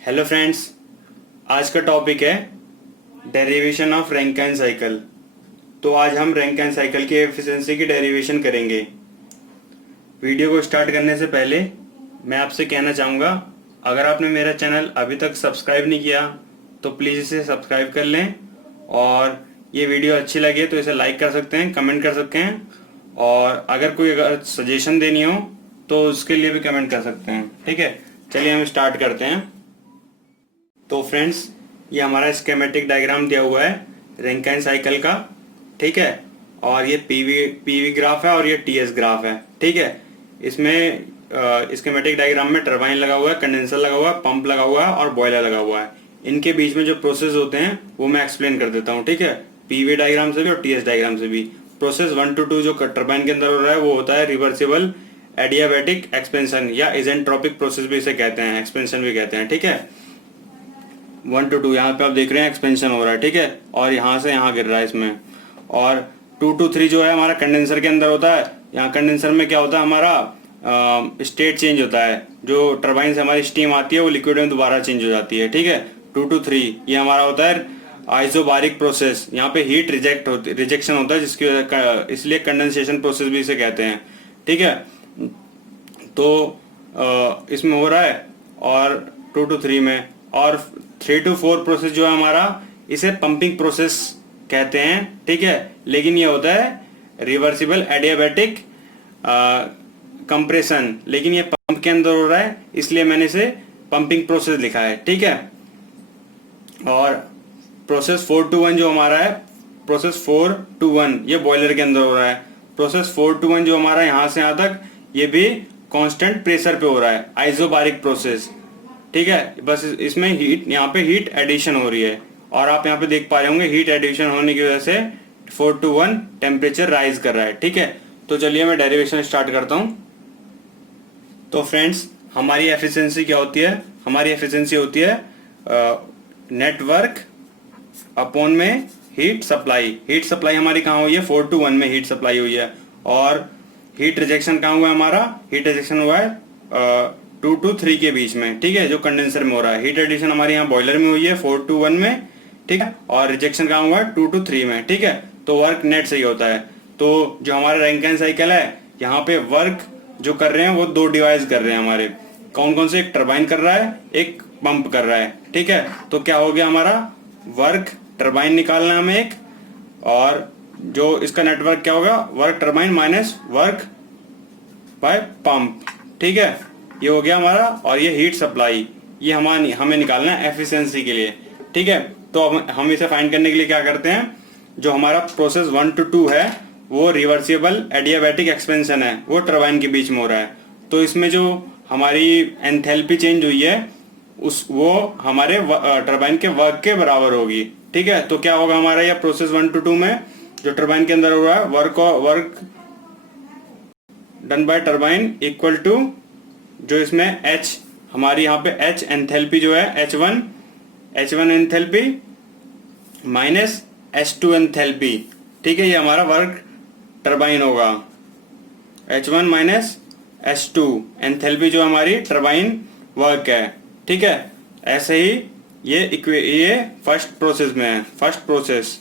Hello friends, आज का topic है डेरिवेशन ऑफ रैंकिन साइकिल। तो आज हम रैंकिन साइकिल की एफिशिएंसी की डेरिवेशन करेंगे। वीडियो को स्टार्ट करने से पहले मैं आपसे कहना चाहूँगा, अगर आपने मेरा चैनल अभी तक सब्सक्राइब नहीं किया तो प्लीज़ इसे सब्सक्राइब कर लें, और ये वीडियो अच्छी लगे तो इसे लाइक कर सकते हैं, कमेंट कर सकते हैं, और अगर सजेशन देनी हो तो उसके लिए भी कमेंट कर सकते हैं। ठीक है, चलिए हम स्टार्ट करते हैं। तो फ्रेंड्स, ये हमारा स्केमेटिक डायग्राम दिया हुआ है रैंकिन साइकिल का। ठीक है, और ये पीवी ग्राफ है और ये टीएस ग्राफ है। ठीक है, इसमें स्केमेटिक डायग्राम में टरबाइन लगा हुआ है, कंडेंसर लगा हुआ है, पंप लगा हुआ है और बॉयलर लगा हुआ है। इनके बीच में जो प्रोसेस होते हैं वो मैं एक्सप्लेन कर देता हूँ। ठीक है, पीवी डायग्राम से भी और टीएस डायग्राम से भी। प्रोसेस 1 to 2 जो टरबाइन के अंदर हो रहा है वो होता है रिवर्सिबल एडियाबैटिक एक्सपेंशन, या इजेंट्रोपिक प्रोसेस भी इसे कहते हैं, एक्सपेंशन भी कहते हैं। ठीक है, 1 to 2 यहाँ पे आप देख रहे हैं एक्सपेंशन हो रहा है। ठीक है, और यहाँ से यहाँ गिर रहा है इसमें। और 2 to 3 जो है हमारा कंडेंसर के अंदर होता है। यहाँ कंडेंसर में क्या होता है, हमारा स्टेट चेंज होता है। जो टरबाइन से हमारी स्टीम आती है वो लिक्विड में दोबारा चेंज हो जाती है। ठीक है, 2 to 3 ये हमारा होता है आइसोबारिक प्रोसेस। यहाँ पे हीट रिजेक्शन होता है, जिसकी इसलिए कंडेंसेशन प्रोसेस भी इसे कहते हैं। ठीक है, तो इसमें हो रहा है, और 2 to 3 में, और 3 to 4 प्रोसेस जो है हमारा, इसे पंपिंग प्रोसेस कहते हैं। ठीक है, लेकिन ये होता है रिवर्सिबल एडियाबैटिक कंप्रेशन, लेकिन ये पंप के अंदर हो रहा है, इसलिए मैंने इसे पंपिंग प्रोसेस लिखा है। ठीक है, और प्रोसेस 4 to 1 जो हमारा है, प्रोसेस 4 to 1 ये बॉयलर के अंदर हो रहा है। प्रोसेस 4 to 1 जो हमारा यहाँ से यहाँ तक, ये भी कांस्टेंट प्रेशर पे हो रहा है, आइसोबारिक प्रोसेस। ठीक है, बस इसमें हीट, यहाँ पे हीट एडिशन हो रही है, और आप यहाँ पे देख पा रहे होंगे हीट एडिशन होने की वजह से 4 to 1 टेम्परेचर राइज कर रहा है। ठीक है, तो चलिए मैं डेरिवेशन स्टार्ट करता हूँ। तो फ्रेंड्स, हमारी एफिशिएंसी क्या होती है? हमारी एफिशिएंसी होती है नेटवर्क अपॉन में हीट सप्लाई। हीट सप्लाई हमारी कहाँ हुई है? 4 to 1 में हीट सप्लाई हुई है। और हीट रिजेक्शन कहाँ हुआ है हमारा? हीट रिजेक्शन हुआ है 2 to 3 के बीच में। ठीक है, जो कंडेंसर में हो रहा है। हीट एडिशन हमारे यहाँ बॉयलर में हुई है 4 to 1 में। ठीक है, और रिजेक्शन कहाँ हुआ है? 2 to 3 में। ठीक है, तो वर्क नेट सही होता है। तो जो हमारा रैंकिन साइकिल है, यहाँ पे वर्क जो कर रहे हैं वो 2 डिवाइस कर रहे हैं हमारे। कौन कौन से? एक टरबाइन कर रहा है, एक पंप कर रहा है। ठीक है, तो क्या हो गया हमारा? वर्क टरबाइन निकालना है हमें एक, और जो इसका नेटवर्क क्या होगा? Work turbine minus work by pump. ठीक है, ये हो गया हमारा। और ये हीट सप्लाई, ये हमें निकालना है एफिशिएंसी के लिए। ठीक है, तो अब हम इसे फाइंड करने के लिए क्या करते हैं, जो हमारा प्रोसेस 1 to 2 है वो रिवर्सिबल एडियाबैटिक एक्सपेंशन है, वो टरबाइन के बीच में हो रहा है। तो इसमें जो हमारी एंथैल्पी चेंज हुई है वो हमारे टरबाइन के वर्क के बराबर होगी। ठीक है, तो क्या होगा हमारा यह प्रोसेस 1 to 2 में जो टरबाइन के अंदर हो रहा है, work done by turbine equal to, जो इसमें H हमारी यहाँ पे H एंथैल्पी जो है H1 enthalpy minus H2 enthalpy. ठीक है, ये हमारा वर्क टरबाइन होगा, H1 माइनस H2 एंथैल्पी जो हमारी टरबाइन वर्क है। ठीक है, ऐसे ही ये फर्स्ट प्रोसेस में है, फर्स्ट प्रोसेस।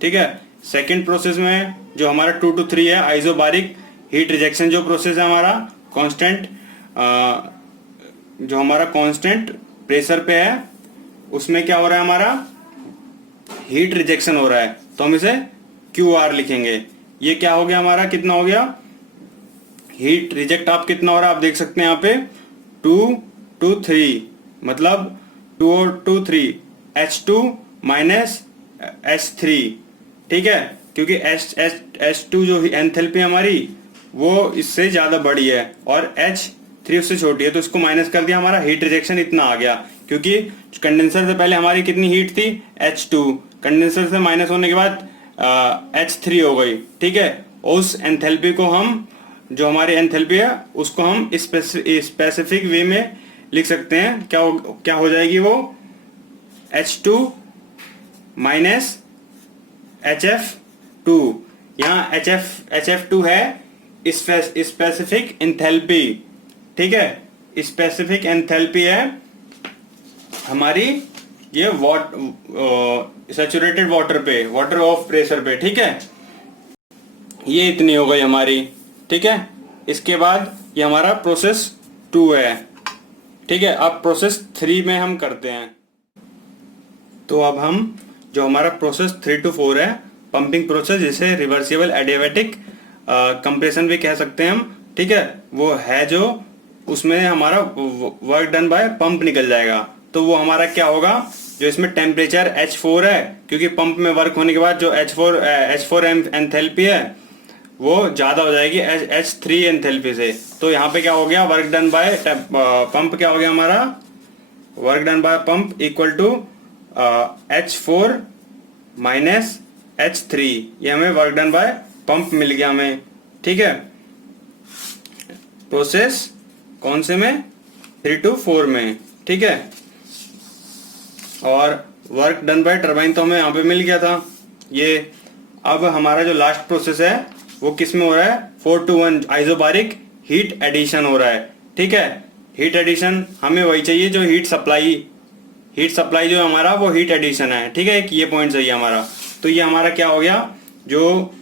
ठीक है, सेकंड प्रोसेस में जो हमारा 2 to 3 है, आइसोबारिक हीट रिजेक्शन जो प्रोसेस है हमारा, कांस्टेंट जो हमारा कांस्टेंट प्रेशर पे है, उसमें क्या हो रहा है हमारा? हीट रिजेक्शन हो रहा है, तो हम इसे QR लिखेंगे। ये क्या हो गया हमारा? कितना हो गया हीट रिजेक्ट? आप कितना हो रहा है आप देख सकते हैं यहाँ पे 2 to 3, मतलब 2 to 3 H2 माइनस H3। ठीक है, क्योंकि H2 जो एंथैल्पी हमारी वो इससे ज्यादा बड़ी है और H3 उससे छोटी है, तो इसको माइनस कर दिया, हमारा हीट रिजेक्शन इतना आ गया। क्योंकि कंडेंसर से पहले हमारी कितनी हीट थी? H2, कंडेंसर से माइनस होने के बाद H3 हो गई। ठीक है, उस एंथैल्पी को हम, जो हमारी एंथैल्पी है उसको हम स्पेसिफिक वे में लिख सकते हैं। क्या हो जाएगी वो? H2 minus HF2। यहाँ HF2 है स्पेसिफिक एंथैल्पी। ठीक है, स्पेसिफिक एंथैल्पी है हमारी ये सैचुरेटेड वाटर पे, वाटर ऑफ प्रेशर पे, ठीक है, ये इतनी हो गई हमारी, ठीक है। इसके बाद ये हमारा प्रोसेस 2 है, ठीक है। अब प्रोसेस 3 में हम करते हैं। तो अब हम जो हमारा प्रोसेस 3 to 4 है, पंपिंग प्रोसेस, जिसे रिवर्सिबल एडियाबैटिक कंप्रेशन भी कह सकते हैं हम, ठीक है, वो है जो उसमें हमारा वर्क डन बाय पंप निकल जाएगा। तो वो हमारा क्या होगा, जो इसमें टेम्परेचर H4 है, क्योंकि पंप में वर्क होने के बाद जो H4 एंथैल्पी है वो ज्यादा हो जाएगी H3 एंथैल्पी से। तो यहाँ पे क्या हो गया, वर्क डन बाय पंप क्या हो गया हमारा, work done by pump equal to H4 minus H3, ये हमें वर्क डन बाय पंप मिल गया हमें, ठीक है। प्रोसेस कौन से में, 3 to 4 में, ठीक है। और वर्क डन बाय टरबाइन तो हमें यहाँ पे मिल गया था ये। अब हमारा जो लास्ट प्रोसेस है वो किस में हो रहा है, 4 to 1 आइसोबारिक हीट एडिशन हो रहा है, ठीक है। हीट एडिशन हमें वही चाहिए जो हीट सप्लाई जो हमारा वो हीट एडिशन है, ठीक है। एक ये पॉइंट चाहिए हमारा। तो ये हमारा क्या हो गया, जो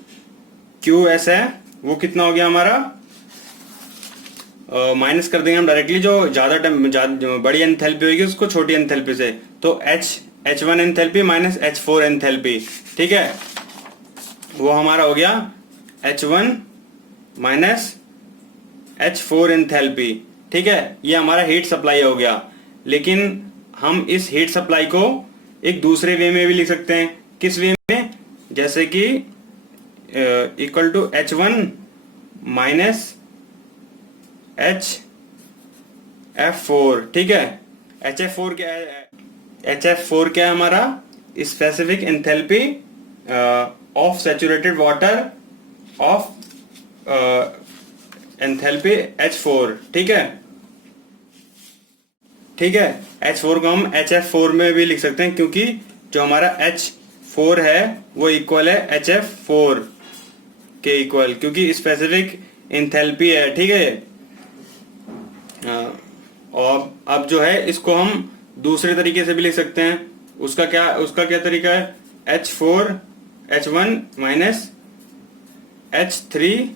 QS है वो कितना हो गया हमारा, माइनस कर देंगे हम डायरेक्टली, जो बड़ी एंथैल्पी होगी उसको छोटी एंथैल्पी से। तो H1 enthalpy minus H4 enthalpy, ठीक है, वो हमारा हो गया H1 माइनस H4 एंथैल्पी, ठीक है। ये हमारा हीट सप्लाई हो गया। लेकिन हम इस हीट सप्लाई को एक दूसरे वे में भी लिख सकते हैं। किस वे में, जैसे कि equal to H1 minus HF4, ठीक है। HF4 क्या है, HF4 क्या है हमारा, specific enthalpy of saturated water of enthalpy H4, ठीक है, ठीक है। H4 को हम HF4 में भी लिख सकते हैं, क्योंकि जो हमारा H4 है वो इक्वल है HF4 के इक्वल, क्योंकि स्पेसिफिक एंथैल्पी है, ठीक है। और अब जो है इसको हम दूसरे तरीके से भी लिख सकते हैं। उसका क्या तरीका है, H1 minus H3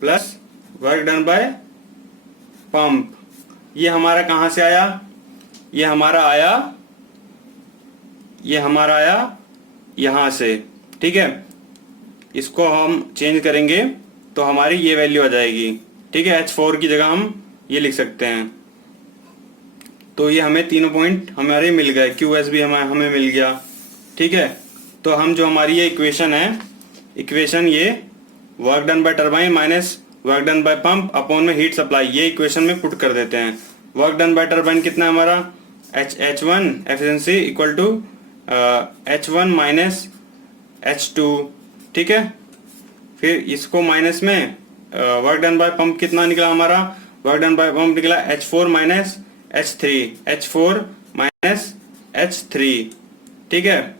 plus work done by pump. ये हमारा कहां से आया, ये हमारा आया यहां से, ठीक है। इसको हम चेंज करेंगे तो हमारी ये वैल्यू आ जाएगी, ठीक है। H4 की जगह हम ये लिख सकते हैं। तो ये हमें तीनों पॉइंट हमारे मिल गए, QS भी हमें मिल गया, ठीक है। तो हम जो हमारी ये इक्वेशन है, इक्वेशन ये work done by turbine minus work done by pump upon में हीट सप्लाई, ये इक्वेशन में पुट कर देते हैं। वर्क डन बाय टरबाइन कितना है हमारा, H1 efficiency equal to H1 minus H2, ठीक है। फिर इसको माइनस में वर्क डन बाय पंप कितना निकला हमारा, वर्क डन बाय पंप निकला H4 minus H4 minus H3, ठीक है।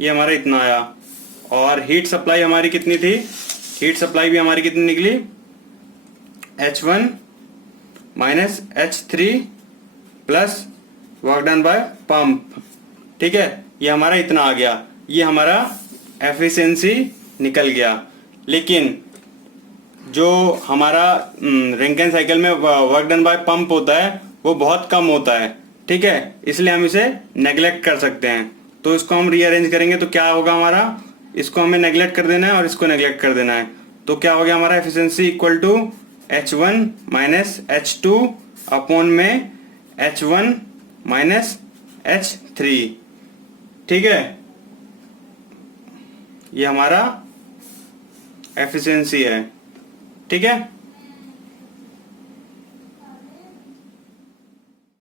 ये हमारा इतना आया। और हीट सप्लाई हमारी कितनी थी, हीट सप्लाई भी हमारी कितनी निकली, H1 minus H3 plus work done by pump, ठीक है। ये हमारा इतना आ गया, ये हमारा एफिशिएंसी निकल गया। लेकिन जो हमारा रैंकिन साइकिल में वर्क डन बाय पंप होता है वो बहुत कम होता है, ठीक है, इसलिए हम इसे नेग्लेक्ट कर सकते हैं। तो इसको हम रीअरेंज करेंगे तो क्या होगा हमारा, इसको हमें नेग्लेक्ट कर देना है और इसको नेग्लेक्ट कर देना है। तो क्या हो गया हमारा, efficiency equal to H1 minus H2 upon में H1 माइनस H3, ठीक है। ये हमारा एफिशिएंसी है, ठीक है।